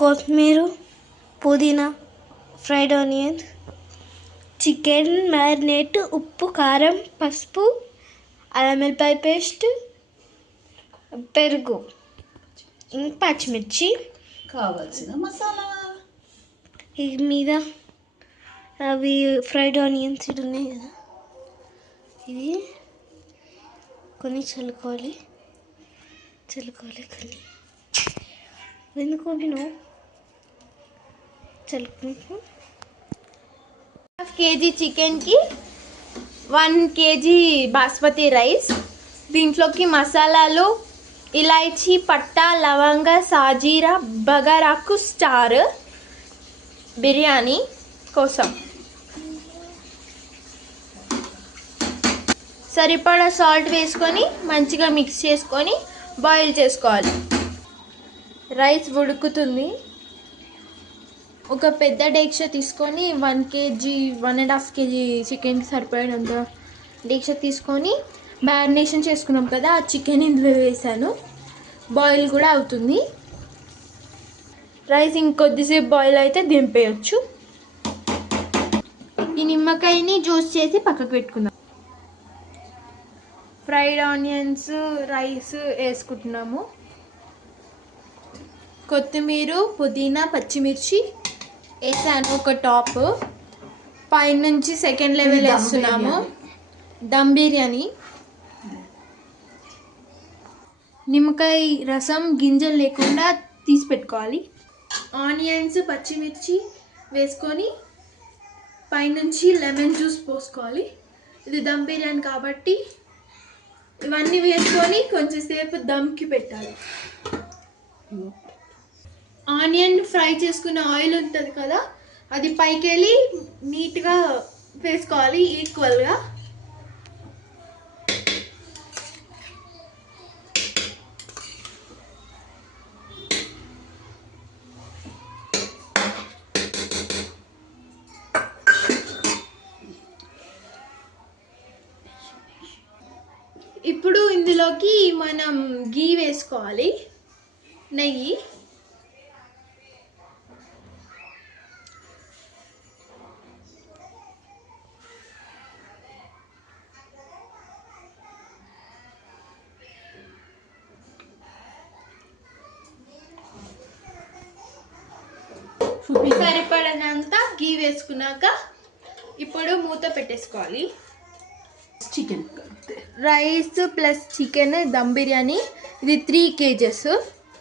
కొత్తిమీర, పుదీనా, fried onions, chicken marinate, ఉప్పు, కారం, పసుపు, అల్లం వెల్లిపాయ పేస్ట్, పెరుగు, పచ్చిమిర్చి, కావాల్సిన మసాలా. ఈ మీద అవి ఫ్రైడ్ ఆనియన్స్ ఇవి ఉన్నాయి కదా, ఇది కొన్ని చల్లుకోవాలి కొన్ని ఎందుకు నేను చల్లుకుంటూ. 1/2 kg చికెన్కి 1 kg బాస్మతి రైస్. దీంట్లోకి మసాలాలు ఇలాచీ, పట్టా, లవంగ, సాజీరా, బగారాకు, స్టార్ బిర్యానీ కోసం సరిపడా సాల్ట్ వేసుకొని మంచిగా మిక్స్ చేసుకొని బాయిల్ చేసుకోవాలి. రైస్ ఉడుకుతుంది. ఒక పెద్ద డేక్ష తీసుకొని 1 kg 1.5 kg చికెన్కి సరిపడినంత డేక్ష తీసుకొని మ్యారినేషన్ చేసుకున్నాం కదా, ఆ చికెన్ ఇందులో వేసాను. బాయిల్ కూడా అవుతుంది. రైస్ ఇంకొద్దిసేపు బాయిల్ అయితే దింపేయచ్చు. ఈ నిమ్మకాయని జ్యూస్ చేసి పక్కకు పెట్టుకుందాం. ఫ్రైడ్ ఆనియన్స్, రైస్ వేసుకుంటున్నాము. కొత్తిమీర, పుదీనా, పచ్చిమిర్చి వేసాను ఒక టాప్. పైనుంచి సెకండ్ లెవెల్ వేస్తున్నాము. దమ్ బిర్యానీ. నిమ్మకాయ రసం గింజలు లేకుండా తీసి పెట్టుకోవాలి. ఆనియన్స్, పచ్చిమిర్చి వేసుకొని పైనుంచి లెమన్ జ్యూస్ పోసుకోవాలి. ఇది దమ్ బిర్యానీ కాబట్టి ఇవన్నీ వేసుకొని కొంచెంసేపు దమ్కి పెట్టాలి. ఆనియన్ ఫ్రై చేసుకున్న ఆయిల్ ఉంటుంది కదా, అది పైకి వెళ్ళి నీట్గా వేసుకోవాలి ఈక్వల్గా. ఇప్పుడు ఇందులోకి మనం గీ వేసుకోవాలి, నెయ్యి. సరిపడినంత గీ వేసుకున్నాక ఇప్పుడు మూత పెట్టేసుకోవాలి. Chicken rice plus chicken dum biryani. ఇది 3 kgs.